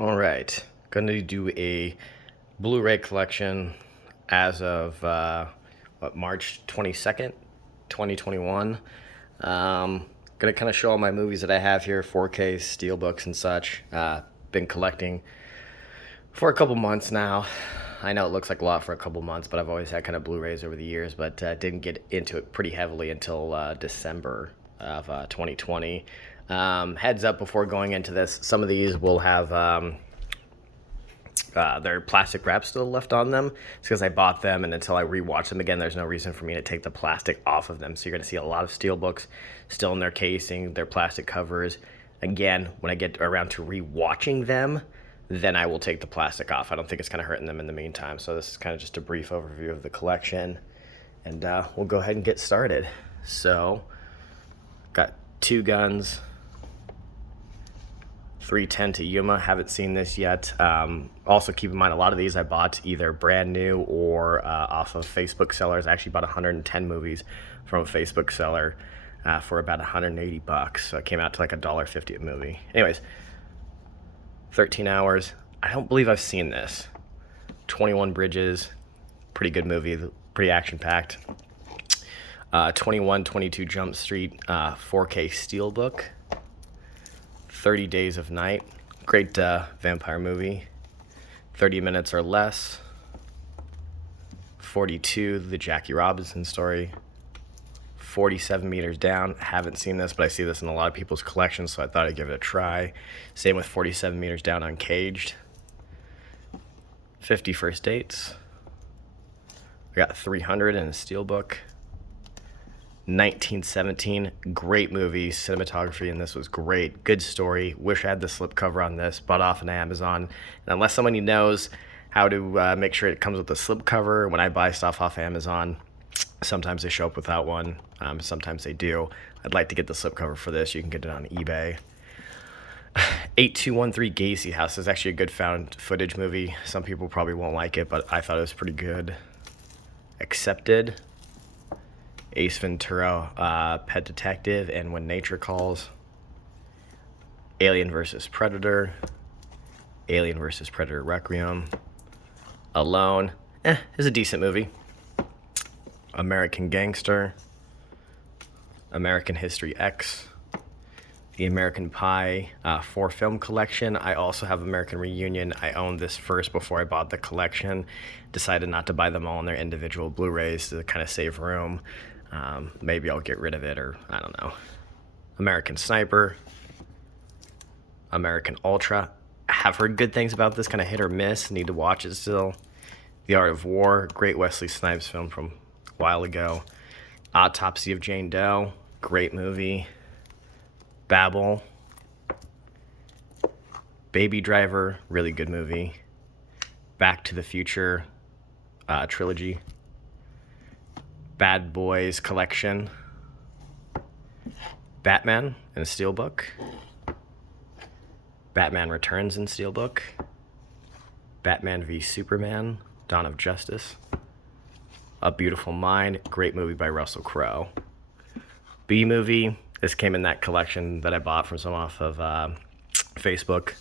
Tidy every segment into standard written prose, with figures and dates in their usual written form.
All right, gonna do a Blu Ray collection as of March 22nd, 2021. Gonna kind of show all my movies that I have here, 4K, Steelbooks, and such. Been collecting for a couple months now. I know it looks like a lot for a couple months, but I've always had kind of Blu Rays over the years, but didn't get into it pretty heavily until December of 2020. Heads up before going into this, some of these will have their plastic wrap still left on them. It's because I bought them, and until I rewatch them again, there's no reason for me to take the plastic off of them. So you're going to see a lot of Steelbooks still in their casing, their plastic covers. Again, when I get around to rewatching them, then I will take the plastic off. I don't think it's kind of hurting them in the meantime. So this is kind of just a brief overview of the collection, and we'll go ahead and get started. So, got Two Guns, 310 to Yuma. Haven't seen this yet. Also keep in mind, a lot of these I bought either brand new or off of Facebook sellers. I actually bought 110 movies from a Facebook seller for about $180. So it came out to like $1.50 a movie. Anyways, 13 Hours. I don't believe I've seen this. 21 Bridges. Pretty good movie. Pretty action-packed. 2122 Jump Street 4K Steelbook. 30 Days of Night. Great vampire movie. 30 Minutes or Less. 42, The Jackie Robinson Story. 47 Meters Down. Haven't seen this, but I see this in a lot of people's collections, so I thought I'd give it a try. Same with 47 Meters Down Uncaged. 50 First Dates. We got 300 in a Steelbook. 1917, great movie. Cinematography in this was great. Good story. Wish I had the slipcover on this. Bought off on Amazon. And unless somebody knows how to make sure it comes with a slipcover, when I buy stuff off Amazon, sometimes they show up without one. Sometimes they do. I'd like to get the slipcover for this. You can get it on eBay. 8213 Gacy House is actually a good found footage movie. Some people probably won't like it, but I thought it was pretty good. Accepted. Ace Ventura, Pet Detective, and When Nature Calls. Alien vs. Predator. Alien vs. Predator Requiem. Alone. Is a decent movie. American Gangster. American History X. The American Pie 4-film collection. I also have American Reunion. I owned this first before I bought the collection. Decided not to buy them all in their individual Blu-rays to kind of save room. Maybe I'll get rid of it, or I don't know. American Sniper. American Ultra. I have heard good things about this, kind of hit or miss. Need to watch it still. The Art of War. Great Wesley Snipes film from a while ago. Autopsy of Jane Doe. Great movie. Babel. Baby Driver. Really good movie. Back to the Future trilogy. Bad Boys Collection. Batman in a Steelbook. Batman Returns in Steelbook. Batman v Superman, Dawn of Justice. A Beautiful Mind, great movie by Russell Crowe. B movie, this came in that collection that I bought from someone off of Facebook.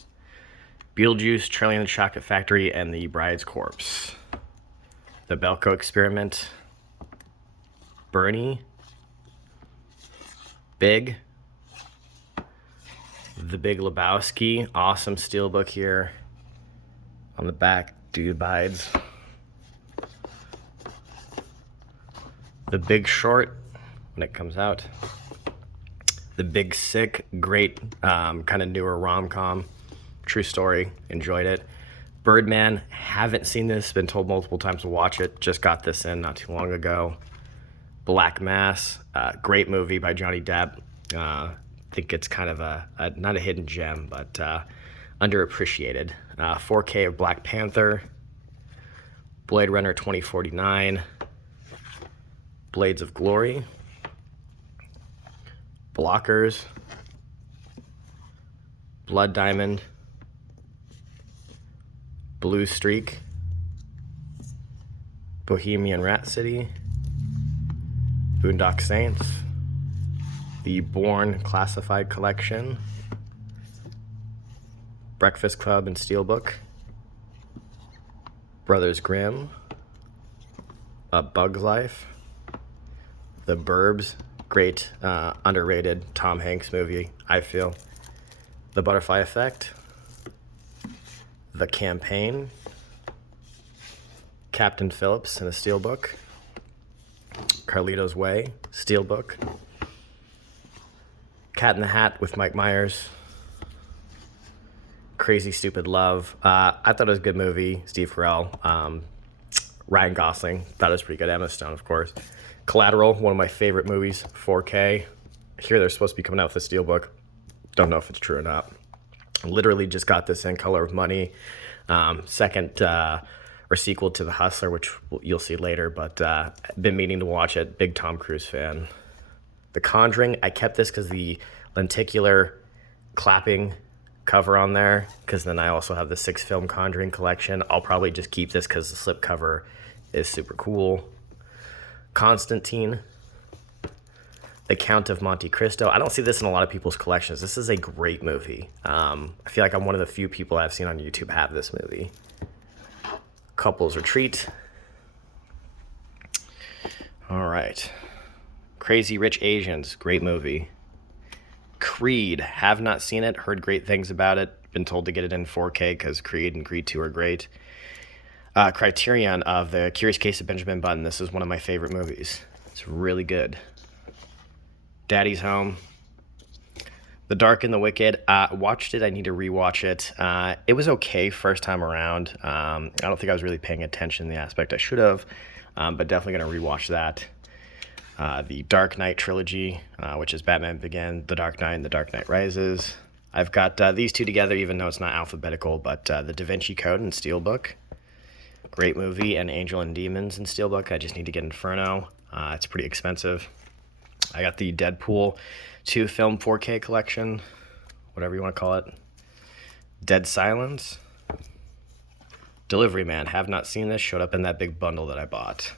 Beetlejuice, Charlie and the Chocolate Factory, and The Bride's Corpse. The Belko Experiment. Bernie. Big. The Big Lebowski. Awesome Steelbook here. On the back, Dude Bides. The Big Short, when it comes out. The Big Sick, great kind of newer rom-com. True story, enjoyed it. Birdman, haven't seen this, been told multiple times to watch it. Just got this in not too long ago. Black Mass, great movie by Johnny Depp. I think it's kind of not a hidden gem, but underappreciated. 4K of Black Panther. Blade Runner 2049. Blades of Glory. Blockers. Blood Diamond. Blue Streak. Bohemian Rhapsody. Boondock Saints. The Bourne Classified Collection. Breakfast Club and Steelbook, Brothers Grimm, A Bug's Life, The Burbs, great underrated Tom Hanks movie, I feel. The Butterfly Effect, The Campaign, Captain Phillips in a Steelbook, Carlito's Way, Steelbook, Cat in the Hat with Mike Myers, Crazy Stupid Love. I thought it was a good movie. Steve Carell, Ryan Gosling, thought it was pretty good. Emma Stone, of course. Collateral, one of my favorite movies, 4K. I hear they're supposed to be coming out with a Steelbook. Don't know if it's true or not. Literally just got this in Color of Money. Second or sequel to The Hustler, which you'll see later, but been meaning to watch it. Big Tom Cruise fan. The Conjuring, I kept this because the lenticular clapping cover on there, because then I also have the 6-film Conjuring collection. I'll probably just keep this because the slipcover is super cool. Constantine, The Count of Monte Cristo. I don't see this in a lot of people's collections. This is a great movie. I feel like I'm one of the few people I've seen on YouTube have this movie. Couples Retreat. All right. Crazy Rich Asians, great movie. Creed, have not seen it, heard great things about it, been told to get it in 4K because Creed and Creed 2 are great. Criterion of The Curious Case of Benjamin Button. This is one of my favorite movies. It's really good. Daddy's Home. The Dark and the Wicked. Watched it. I need to rewatch it. It was okay first time around. I don't think I was really paying attention in the aspect I should have, but definitely going to rewatch that. The Dark Knight trilogy, which is Batman Begins, The Dark Knight, and The Dark Knight Rises. I've got these two together, even though it's not alphabetical, but The Da Vinci Code and Steelbook. Great movie. And Angel and Demons in Steelbook. I just need to get Inferno. It's pretty expensive. I got the Deadpool 2 film 4K collection, whatever you want to call it. Dead Silence. Delivery Man, have not seen this, showed up in that big bundle that I bought.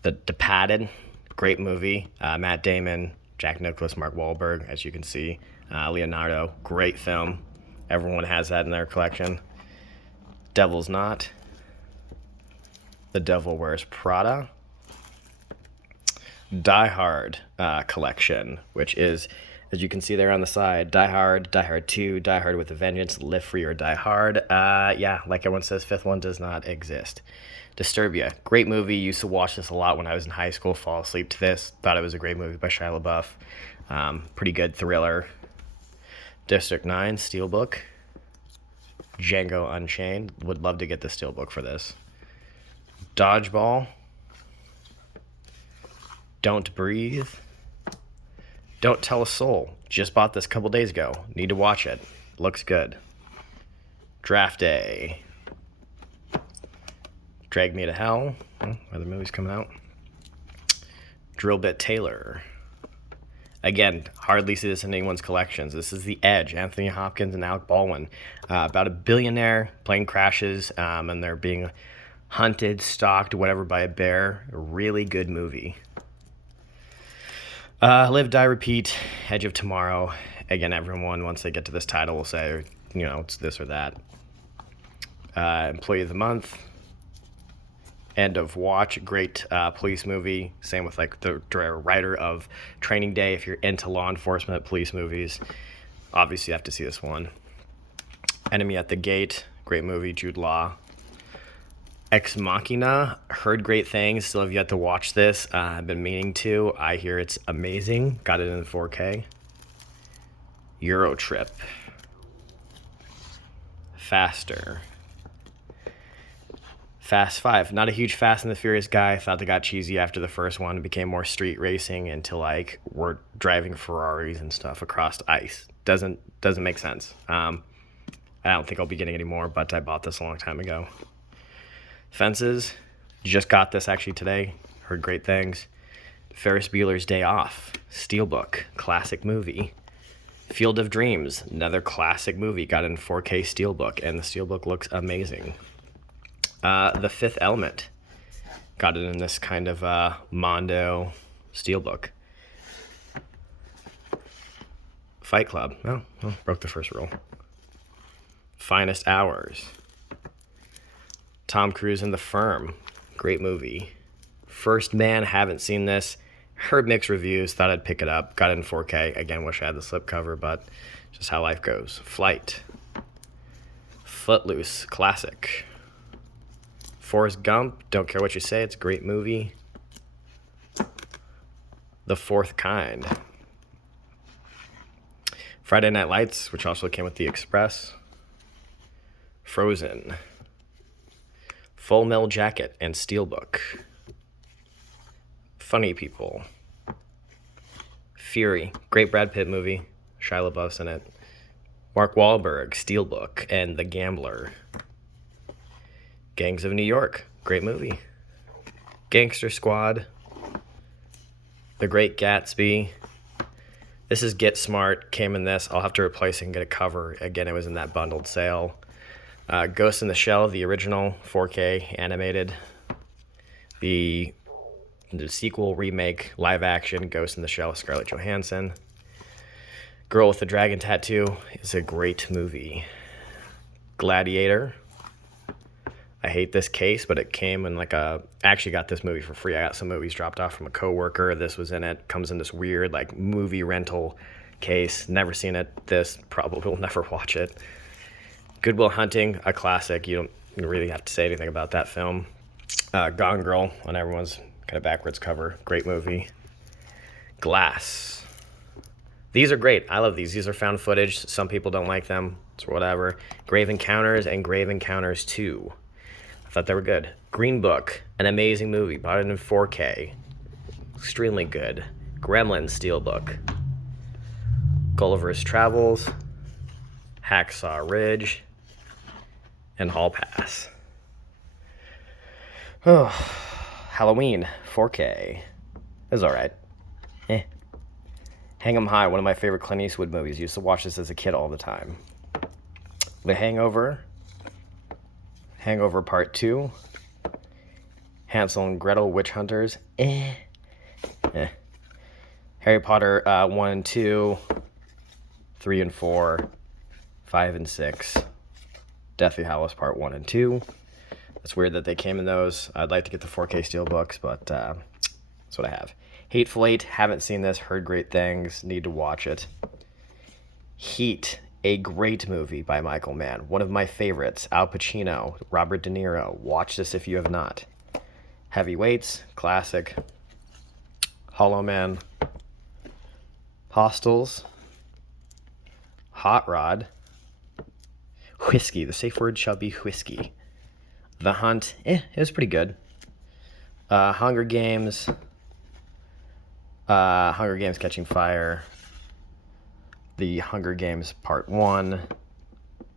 The Departed, great movie. Matt Damon, Jack Nicklaus, Mark Wahlberg, as you can see. Leonardo, great film. Everyone has that in their collection. Devil's Knot. The Devil Wears Prada. Die Hard collection, which is, as you can see there on the side, Die Hard, Die Hard 2, Die Hard with a Vengeance, Live Free or Die Hard. Yeah, like everyone says, fifth one does not exist. Disturbia, great movie. Used to watch this a lot when I was in high school, fall asleep to this. Thought it was a great movie by Shia LaBeouf. Pretty good thriller. District 9, Steelbook. Django Unchained, would love to get the Steelbook for this. Dodgeball. Don't Breathe. Don't Tell a Soul. Just bought this a couple days ago. Need to watch it. Looks good. Draft Day. Drag Me to Hell. Other movies coming out. Drill Bit Taylor. Again, hardly see this in anyone's collections. This is The Edge. Anthony Hopkins and Alec Baldwin. About a billionaire, plane crashes, and they're being hunted, stalked, whatever, by a bear. A really good movie. Live, Die, Repeat, Edge of Tomorrow. Again, everyone, once they get to this title, will say, it's this or that. Employee of the Month. End of Watch, great police movie. Same with the writer of Training Day. If you're into law enforcement police movies, obviously you have to see this one. Enemy at the Gate, great movie, Jude Law. Ex Machina, heard great things, still have yet to watch this. I've been meaning to. I hear it's amazing. Got it in 4K. Euro Trip. Faster. Fast 5. Not a huge Fast and the Furious guy. Thought they got cheesy after the first one. Became more street racing into we're driving Ferraris and stuff across ice. Doesn't make sense. I don't think I'll be getting any more, but I bought this a long time ago. Fences, just got this actually today. Heard great things. Ferris Bueller's Day Off, Steelbook, classic movie. Field of Dreams, another classic movie. Got in 4K Steelbook, and the Steelbook looks amazing. The Fifth Element, got it in this kind of Mondo Steelbook. Fight Club, broke the first rule. Finest Hours. Tom Cruise in The Firm. Great movie. First Man, haven't seen this. Heard mixed reviews, thought I'd pick it up. Got it in 4K. Again, wish I had the slipcover, but just how life goes. Flight. Footloose, classic. Forrest Gump, don't care what you say, it's a great movie. The Fourth Kind. Friday Night Lights, which also came with The Express. Frozen. Full Metal Jacket and Steelbook. Funny People. Fury, great Brad Pitt movie. Shia LaBeouf's in it. Mark Wahlberg, Steelbook, and The Gambler. Gangs of New York, great movie. Gangster Squad. The Great Gatsby. This is Get Smart, came in this. I'll have to replace it and get a cover. Again, it was in that bundled sale. Ghost in the Shell, the original, 4K, animated. The sequel, remake, live action, Ghost in the Shell, Scarlett Johansson. Girl with the Dragon Tattoo is a great movie. Gladiator. I hate this case, but it came in like I actually got this movie for free. I got some movies dropped off from a coworker. This was in it. Comes in this weird like movie rental case. Never seen it. This probably will never watch it. Good Will Hunting, a classic. You don't really have to say anything about that film. Gone Girl on everyone's kind of backwards cover. Great movie. Glass. These are great. I love these. These are found footage. Some people don't like them. It's whatever. Grave Encounters and Grave Encounters 2. I thought they were good. Green Book, an amazing movie. Bought it in 4K. Extremely good. Gremlins Steelbook. Gulliver's Travels. Hacksaw Ridge. And Hall Pass. Oh, Halloween 4K. It was alright. Hang 'em High, one of my favorite Clint Eastwood movies. Used to watch this as a kid all the time. The Hangover. Hangover Part 2. Hansel and Gretel Witch Hunters. Harry Potter 1 and 2. 3 and 4. 5 and 6. Deathly Hallows Part 1 and 2. It's weird that they came in those. I'd like to get the 4K Steelbooks, but that's what I have. Hateful Eight, haven't seen this, heard great things, need to watch it. Heat, a great movie by Michael Mann. One of my favorites. Al Pacino, Robert De Niro. Watch this if you have not. Heavyweights, classic. Hollow Man. Hostels. Hot Rod. Whiskey, the safe word shall be whiskey. The Hunt, it was pretty good. Hunger Games. Hunger Games Catching Fire. The Hunger Games Part 1.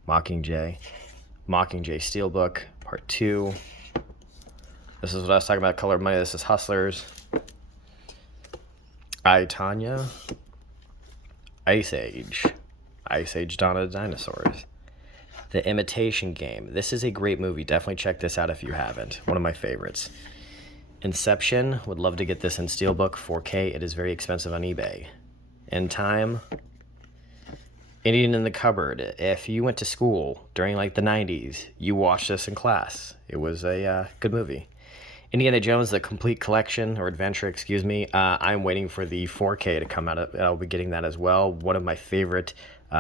Mockingjay. Mockingjay Steelbook Part 2. This is what I was talking about, Color of Money. This is Hustlers. I, Tonya. Ice Age. Ice Age Dawn of the Dinosaurs. The Imitation Game. This is a great movie. Definitely check this out if you haven't. One of my favorites. Inception. Would love to get this in Steelbook 4K. It is very expensive on eBay. In Time. Indian in the Cupboard. If you went to school during like the 90s, you watched this in class. It was a good movie. Indiana Jones, The Complete Collection, or Adventure, excuse me. I'm waiting for the 4K to come out. I'll be getting that as well. One of my favorite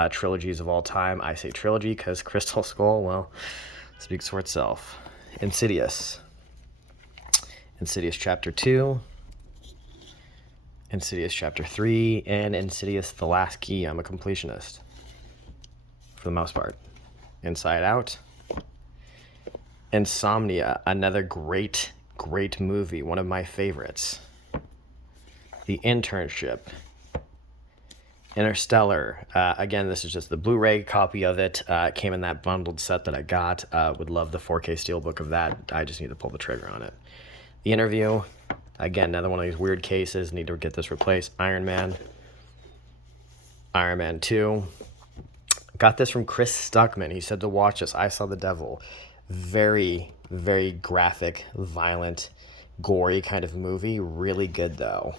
trilogies of all time. I say trilogy because Crystal Skull, well, speaks for itself. Insidious. Insidious Chapter 2. Insidious Chapter 3. And Insidious The Last Key. I'm a completionist. For the most part. Inside Out. Insomnia. Another great movie. One of my favorites. The Internship. Interstellar. Again, this is just the Blu Ray copy of it. It came in that bundled set that I got. Would love the 4K Steelbook of that. I just need to pull the trigger on it. The Interview. Again, another one of these weird cases. Need to get this replaced. Iron Man. Iron Man 2. Got this from Chris Stuckman. He said to watch this. I Saw the Devil. Very, very graphic, violent, gory kind of movie. Really good, though.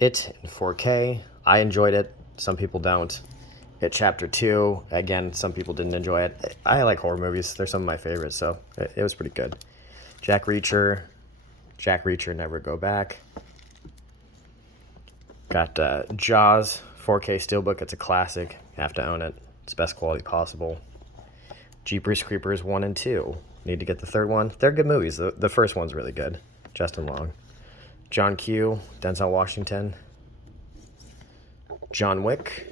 It in 4K. I enjoyed it. Some people don't. It Chapter 2. Again, some people didn't enjoy it. I like horror movies. They're some of my favorites, so it was pretty good. Jack Reacher. Jack Reacher, Never Go Back. Got Jaws, 4K Steelbook. It's a classic. You have to own it. It's the best quality possible. Jeepers Creepers 1 and 2. Need to get the third one. They're good movies. The first one's really good. Justin Long. John Q, Denzel Washington. John Wick.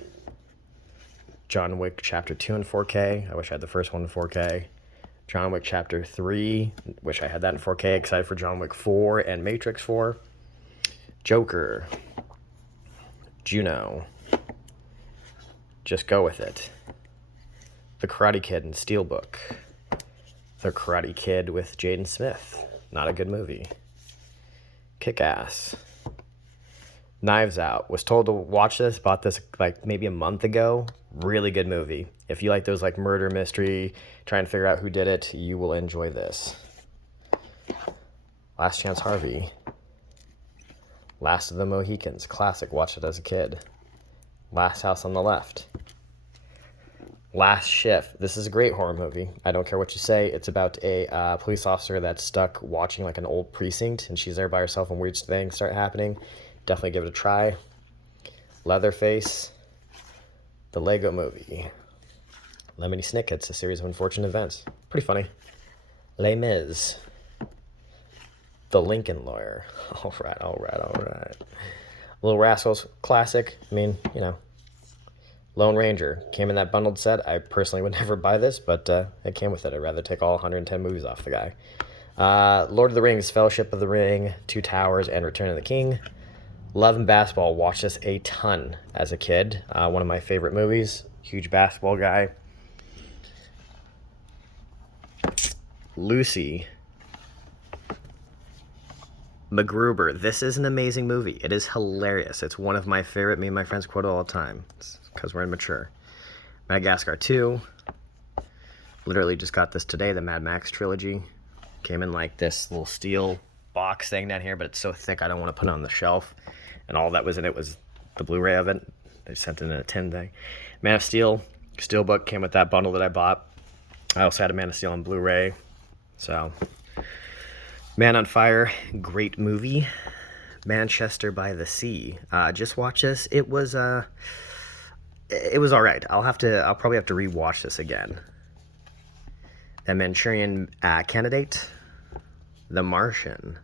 John Wick Chapter 2 in 4K. I wish I had the first one in 4K. John Wick Chapter 3. Wish I had that in 4K. Excited for John Wick 4 and Matrix 4. Joker. Juno. Just Go With It. The Karate Kid in Steelbook. The Karate Kid with Jaden Smith. Not a good movie. Kick-Ass. Knives Out. Was told to watch this. Bought this like maybe a month ago. Really good movie. If you like those like murder mystery, trying to figure out who did it, you will enjoy this. Last Chance Harvey. Last of the Mohicans. Classic. Watched it as a kid. Last House on the Left. Last Shift. This is a great horror movie. I don't care what you say. It's about a police officer that's stuck watching like an old precinct, and she's there by herself and weird things start happening. Definitely give it a try. Leatherface. The Lego Movie. Lemony Snicket's A Series of Unfortunate Events. Pretty funny. Les Mis. The Lincoln Lawyer. All right. Little Rascals. Classic. I mean, you know. Lone Ranger came in that bundled set. I personally would never buy this, but it came with it. I'd rather take all 110 movies off the guy. Lord of the Rings, Fellowship of the Ring, Two Towers, and Return of the King. Love and Basketball. Watched this a ton as a kid. One of my favorite movies. Huge basketball guy. Lucy. MacGruber. This is an amazing movie. It is hilarious. It's one of my favorite. Me and my friends quote it all the time. It's because we're immature. Madagascar 2. Literally just got this today. The Mad Max trilogy. Came in like this little steel box thing down here, but it's so thick I don't want to put it on the shelf. And all that was in it was the Blu Ray of it. They sent it in a tin thing. Man of Steel. Steelbook came with that bundle that I bought. I also had a Man of Steel on Blu Ray. So... Man on Fire, great movie. Manchester by the Sea. Just watch this. It was all right. I'll probably have to rewatch this again. The Manchurian Candidate. The Martian.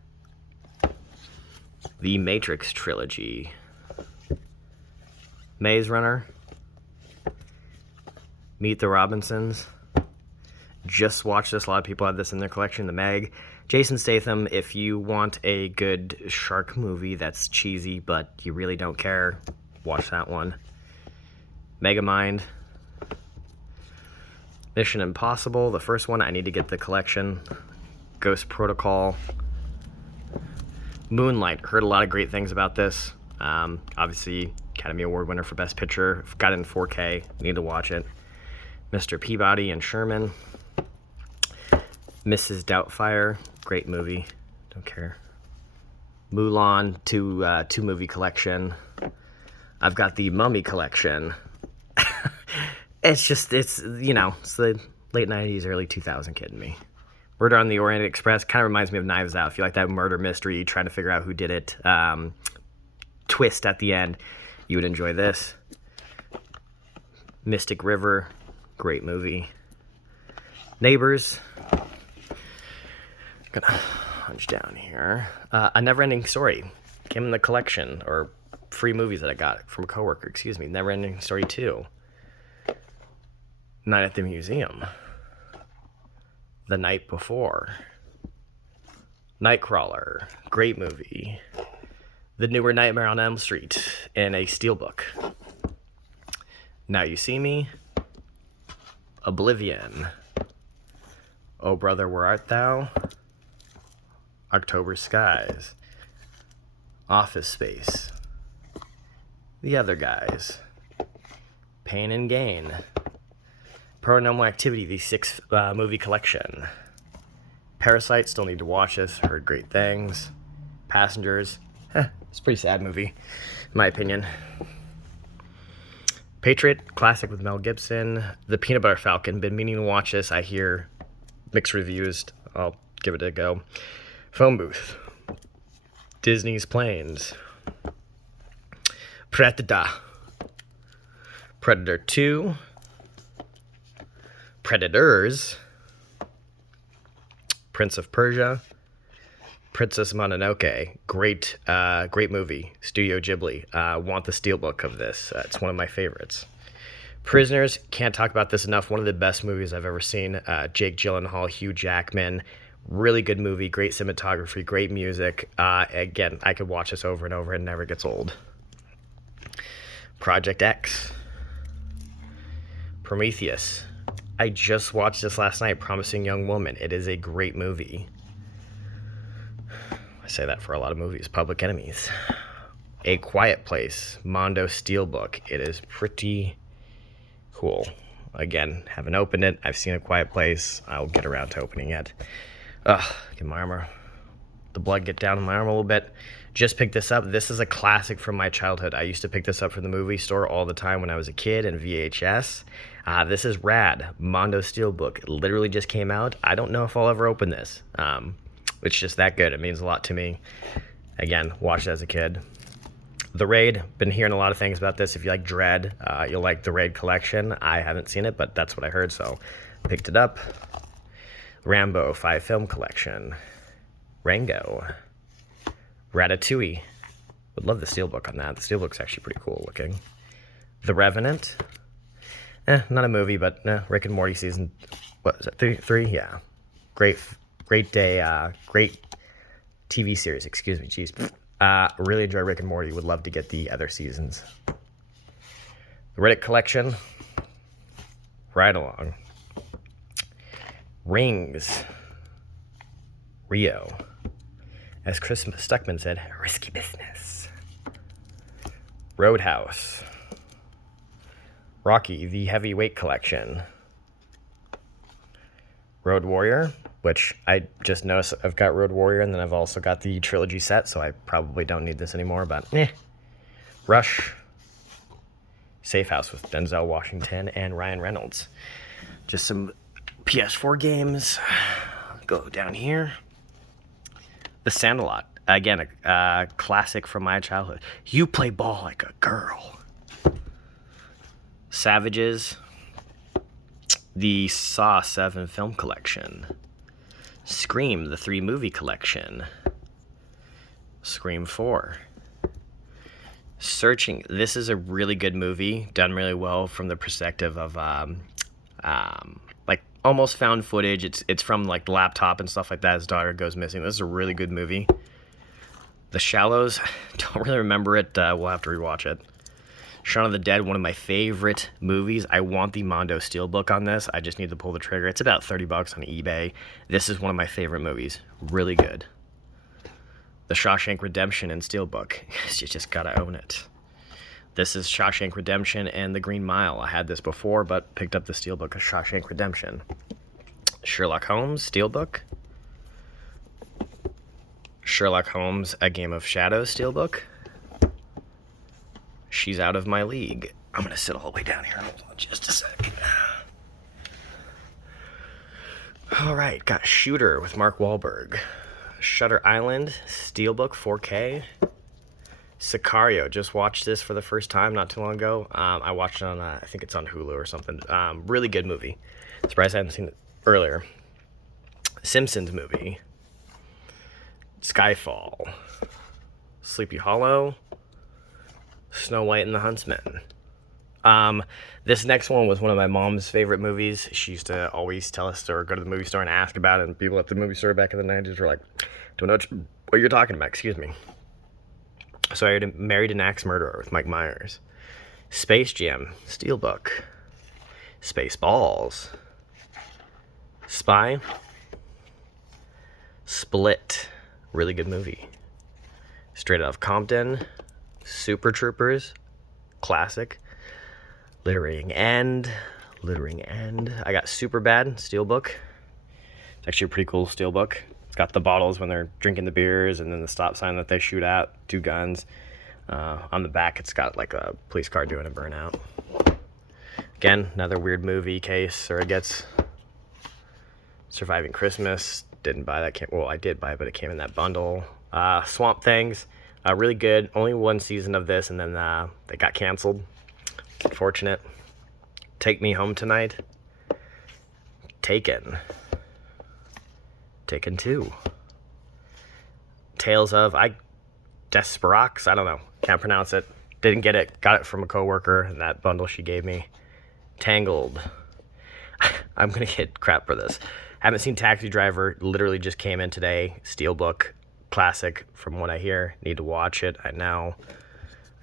The Matrix trilogy. Maze Runner. Meet the Robinsons. Just watched this. A lot of people have this in their collection. The Meg. Jason Statham, if you want a good shark movie that's cheesy but you really don't care, watch that one. Megamind. Mission Impossible, the first one. I need to get the collection. Ghost Protocol. Moonlight. Heard a lot of great things about this. Obviously, Academy Award winner for Best Picture. Got it in 4K. Need to watch it. Mr. Peabody and Sherman. Mrs. Doubtfire, great movie. Don't care. Mulan, two movie collection. I've got the Mummy collection. It's the late 90s, early 2000 kid in me. Murder on the Orient Express kind of reminds me of Knives Out. If you like that murder mystery, trying to figure out who did it, twist at the end, you would enjoy this. Mystic River, great movie. Neighbors. Gonna hunch down here. A Never-Ending Story came in the collection, or free movies that I got from a coworker. Never-Ending Story 2. Night at the Museum. The Night Before. Nightcrawler, great movie. The newer Nightmare on Elm Street in a steelbook. Now You See Me. Oblivion. Oh Brother, Where Art Thou? October Skies. Office Space. The Other Guys. Pain and Gain. Paranormal Activity, the 6 movie collection. Parasite, still need to watch this. Heard great things. Passengers. It's a pretty sad movie, in my opinion. Patriot, classic with Mel Gibson. The Peanut Butter Falcon, been meaning to watch this. I hear mixed reviews. I'll give it a go. Phone Booth. Disney's Planes. Predator. Predator 2. Predators. Prince of Persia. Princess Mononoke. Great movie. Studio Ghibli. Want the steelbook of this. It's one of my favorites. Prisoners. Can't talk about this enough. One of the best movies I've ever seen. Jake Gyllenhaal, Hugh Jackman. Really good movie. Great cinematography. Great music. Again, I could watch this over and over. It never gets old. Project X. Prometheus. I just watched this last night. Promising Young Woman. It is a great movie. I say that for a lot of movies. Public Enemies. A Quiet Place. Mondo Steelbook. It is pretty cool. Again, haven't opened it. I've seen A Quiet Place. I'll get around to opening it. Get my armor. The blood get down in my arm a little bit. Just picked this up. This is a classic from my childhood. I used to pick this up from the movie store all the time when I was a kid in VHS. This is rad. Mondo Steelbook. It literally just came out. I don't know if I'll ever open this. It's just that good. It means a lot to me. Again, watched it as a kid. The Raid. Been hearing a lot of things about this. If you like Dread, you'll like the Raid collection. I haven't seen it, but that's what I heard, so picked it up. Rambo 5 film collection. Rango. Ratatouille. Would love the steelbook on that. The steelbook's actually pretty cool looking. The Revenant. Not a movie, but Rick and Morty season. What is it? Three? Yeah. Great day. Great TV series. Excuse me. Jeez. Really enjoy Rick and Morty. Would love to get the other seasons. The Riddick collection. Ride Along. Rings. Rio. As Chris Stuckman said, risky business. Roadhouse. Rocky, the Heavyweight Collection. Road Warrior, which I just noticed I've got Road Warrior, and then I've also got the trilogy set, so I probably don't need this anymore, but Rush. Safe House with Denzel Washington and Ryan Reynolds. Just some PS4 games. Go down here. The Sandlot. Again, a classic from my childhood. You play ball like a girl. Savages. The Saw 7 film collection. Scream, the 3 movie collection. Scream 4. Searching. This is a really good movie. Done really well from the perspective of like almost found footage. It's from like the laptop and stuff like that. His daughter goes missing. This is a really good movie. The Shallows. Don't really remember it. We'll have to rewatch it. Shaun of the Dead, one of my favorite movies. I want the Mondo Steelbook on this. I just need to pull the trigger. It's about $30 on eBay. This is one of my favorite movies. Really good. The Shawshank Redemption and Steelbook. You just gotta own it. This is Shawshank Redemption and The Green Mile. I had this before, but picked up the Steelbook of Shawshank Redemption. Sherlock Holmes, Steelbook. Sherlock Holmes, A Game of Shadows, Steelbook. She's Out of My League. I'm going to sit all the way down here. Hold on just a sec. All right, got Shooter with Mark Wahlberg. Shutter Island, Steelbook 4K. Sicario, just watched this for the first time not too long ago. I watched it on, I think it's on Hulu or something. Really good movie. Surprised I hadn't seen it earlier. Simpsons movie. Skyfall. Sleepy Hollow. Snow White and the Huntsman. This next one was one of my mom's favorite movies. She used to always tell us to go to the movie store and ask about it, and people at the movie store back in the 90s were like, don't know what you're talking about, excuse me. So I married an axe murderer with Mike Myers. Space Jam, Steelbook. Spaceballs. Spy. Split, really good movie. Straight Out of Compton. Super Troopers, classic. Littering End. I got Superbad, Steelbook. It's actually a pretty cool Steelbook. It's got the bottles when they're drinking the beers, and then the stop sign that they shoot at, 2 guns. On the back, it's got like a police car doing a burnout. Again, another weird movie case. Surrogates. Gets Surviving Christmas. Didn't buy that. Well, I did buy it, but it came in that bundle. Swamp Things. Really good. Only one season of this, and then they got canceled. Unfortunate. Take Me Home Tonight. Taken. Taken 2. Tales of Desperax. I don't know. Can't pronounce it. Didn't get it. Got it from a coworker in that bundle she gave me. Tangled. I'm gonna get crap for this. Haven't seen Taxi Driver. Literally just came in today. Steelbook classic from what I hear. Need to watch it. I know.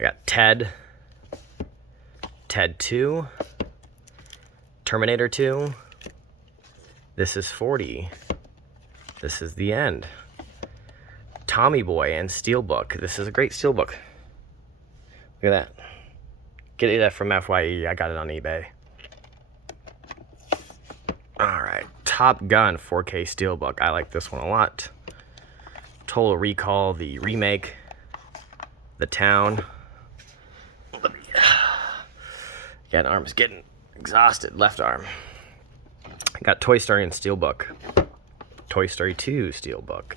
I got Ted. Ted 2. Terminator 2. This is 40. This is the end. Tommy Boy and Steelbook. This is a great Steelbook. Look at that. Get that from FYE. I got it on eBay. Alright. Top Gun 4K Steelbook. I like this one a lot. Total Recall, the remake. The Town. Again, arm is getting exhausted. Left arm. I got Toy Story and Steelbook. Toy Story 2 Steelbook.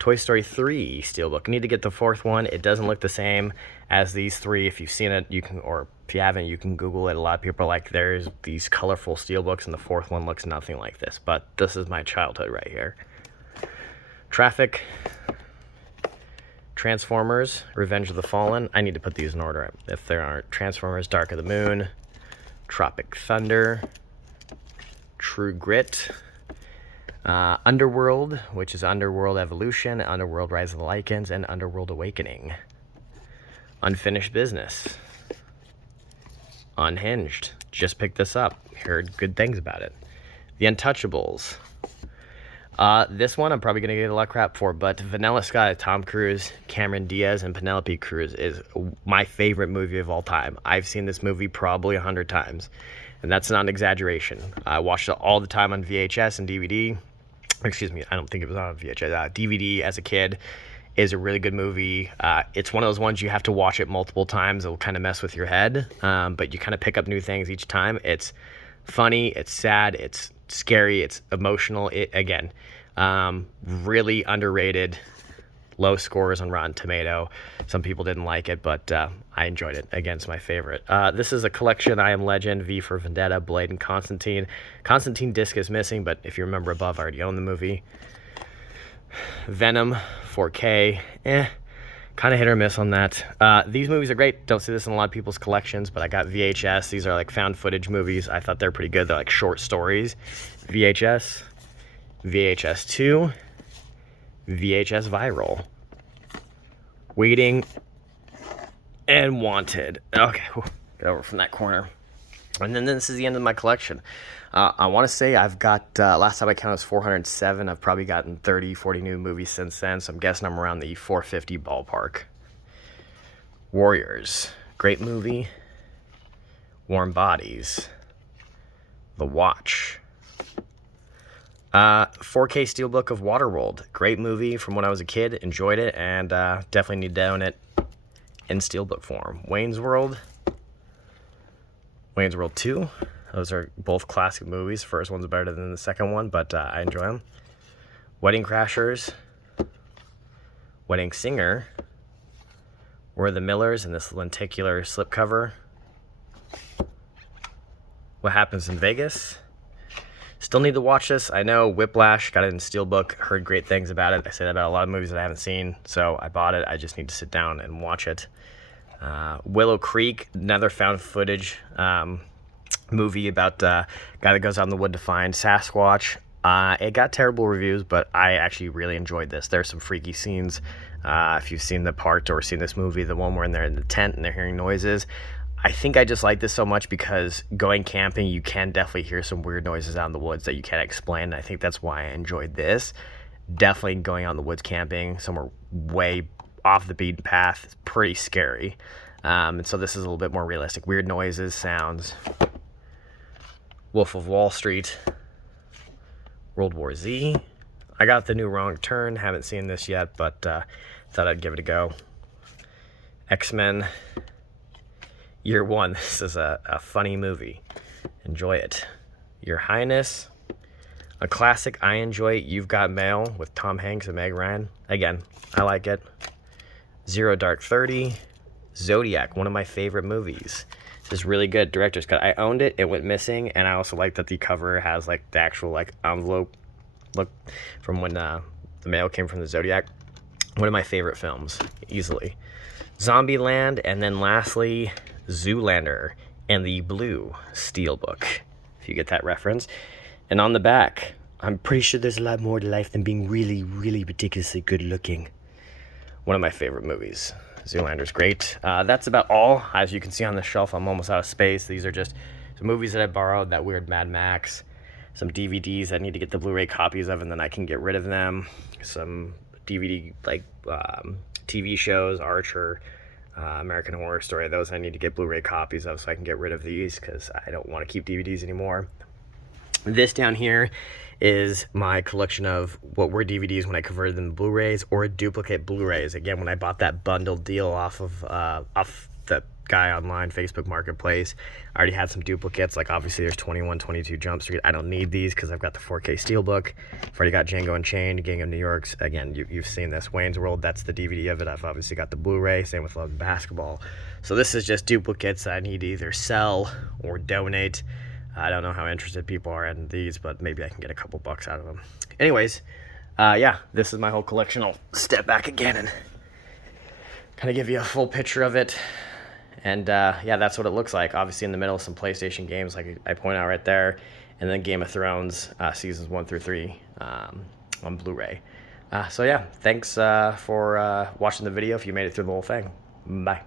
Toy Story 3 Steelbook. Need to get the fourth one. It doesn't look the same as these three. If you've seen it, you can, or if you haven't, you can Google it. A lot of people are like, there's these colorful Steelbooks, and the fourth one looks nothing like this. But this is my childhood right here. Traffic. Transformers, Revenge of the Fallen. I need to put these in order if there aren't. Transformers, Dark of the Moon. Tropic Thunder. True Grit. Underworld, which is Underworld Evolution, Underworld Rise of the Lycans, and Underworld Awakening. Unfinished Business. Unhinged. Just picked this up. Heard good things about it. The Untouchables. This one I'm probably going to get a lot of crap for, but Vanilla Sky, Tom Cruise, Cameron Diaz, and Penelope Cruz is my favorite movie of all time. I've seen this movie probably 100 times, and that's not an exaggeration. I watched it all the time on VHS and DVD. Excuse me, I don't think it was on VHS. DVD as a kid. Is a really good movie. It's one of those ones you have to watch it multiple times. It'll kind of mess with your head, but you kind of pick up new things each time. It's funny, it's sad, it's scary, it's emotional. Really underrated. Low scores on Rotten Tomato. Some people didn't like it, but I enjoyed it. Again, it's my favorite. This is a collection. I Am Legend, V for Vendetta, Blade, and Constantine. Constantine disc is missing, but if you remember above, I already own the movie. Venom 4K, kind of hit or miss on that. These movies are great. Don't see this in a lot of people's collections, but I got VHS. These are like found footage movies. I thought they're pretty good. They're like short stories. VHS, VHS 2, VHS Viral, Waiting, and Wanted. Okay, get over from that corner. And then this is the end of my collection. I want to say I've got, last time I counted was 407. I've probably gotten 30, 40 new movies since then, so I'm guessing I'm around the 450 ballpark. Warriors. Great movie. Warm Bodies. The Watch. 4K Steelbook of Waterworld. Great movie from when I was a kid. Enjoyed it, and definitely need to own it in Steelbook form. Wayne's World. Wayne's World 2. Those are both classic movies. First one's better than the second one, but I enjoy them. Wedding Crashers. Wedding Singer. We're the Millers in this lenticular slipcover. What Happens in Vegas. Still need to watch this. I know Whiplash, got it in Steelbook, heard great things about it. I say that about a lot of movies that I haven't seen, so I bought it. I just need to sit down and watch it. Willow Creek, another found footage movie about a guy that goes out in the wood to find Sasquatch. It got terrible reviews, but I actually really enjoyed this. There's some freaky scenes. If you've seen the part or seen this movie, the one where they're in the tent and they're hearing noises. I think I just like this so much because going camping, you can definitely hear some weird noises out in the woods that you can't explain. And I think that's why I enjoyed this. Definitely going out in the woods camping, somewhere way off the beaten path. It's pretty scary. And so this is a little bit more realistic. Weird noises, sounds. Wolf of Wall Street. World War Z. I got the new Wrong Turn. Haven't seen this yet, but thought I'd give it a go. X-Men. Year One. This is a funny movie. Enjoy it. Your Highness. A classic I enjoy. You've Got Mail with Tom Hanks and Meg Ryan. Again, I like it. Zero Dark 30. Zodiac, one of my favorite movies. This is really good. Director's cut. I owned it. It went missing, and I also like that the cover has like the actual like envelope look from when the mail came from the Zodiac. One of my favorite films, easily. Zombieland, and then lastly, Zoolander and the blue Steelbook, if you get that reference. And on the back, I'm pretty sure there's a lot more to life than being really, really ridiculously good looking. One of my favorite movies. Zoolander's great. That's about all. As you can see on the shelf, I'm almost out of space. These are just some movies that I borrowed, that weird Mad Max, some DVDs I need to get the Blu Ray copies of, and then I can get rid of them. Some DVD, like TV shows, Archer, American Horror Story. Those I need to get Blu Ray copies of so I can get rid of these because I don't want to keep DVDs anymore. This down here is my collection of what were DVDs when I converted them to Blu-rays or duplicate Blu-rays. Again, when I bought that bundled deal off the guy online, Facebook Marketplace, I already had some duplicates. Like obviously there's 21, 22 Jump Street. I don't need these because I've got the 4K Steelbook. I've already got Django Unchained, Gang of New York's. Again, you've seen this. Wayne's World, that's the DVD of it. I've obviously got the Blu-ray. Same with Love and Basketball. So this is just duplicates that I need to either sell or donate. I don't know how interested people are in these, but maybe I can get a couple bucks out of them. Anyways, yeah, this is my whole collection. I'll step back again and kind of give you a full picture of it. And yeah, that's what it looks like. Obviously in the middle, some PlayStation games like I point out right there. And then Game of Thrones, seasons 1 through 3 on Blu-ray. So yeah, thanks for watching the video if you made it through the whole thing. Bye.